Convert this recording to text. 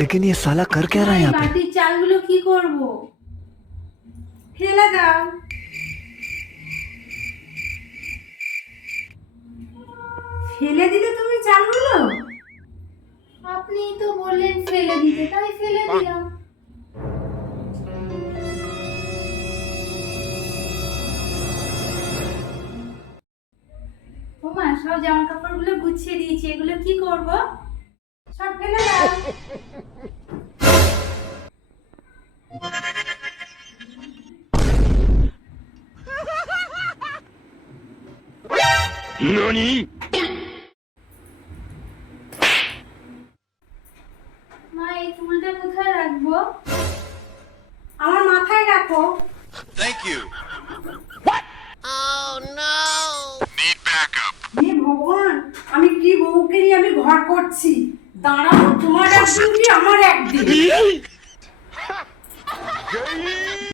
लेकिन ये साला कर क्या रहा है यहाँ पे? বাটির চালগুলো কি করব? ফেলে দাও। ফেলে দিলে তুমি চালগুলো? আপনিই তো বললেন ফেলে দিতে, তাই ফেলে দিলাম। ওমা, সব জামা কাপড়গুলো গুছিয়ে দিয়েছি, এগুলো কি করব? সব ফেলে দাও। NANI?! মা, এই চুলটা কোথায় রাখবো? আমার মাথায় রাখো। Thank you. What? Oh no! Need backup. হে ভগবান, আমি কি বউকে নিয়ে আমি ঘর করছি। দাঁড়াও, তোমার একদিন কি আমার একদিন।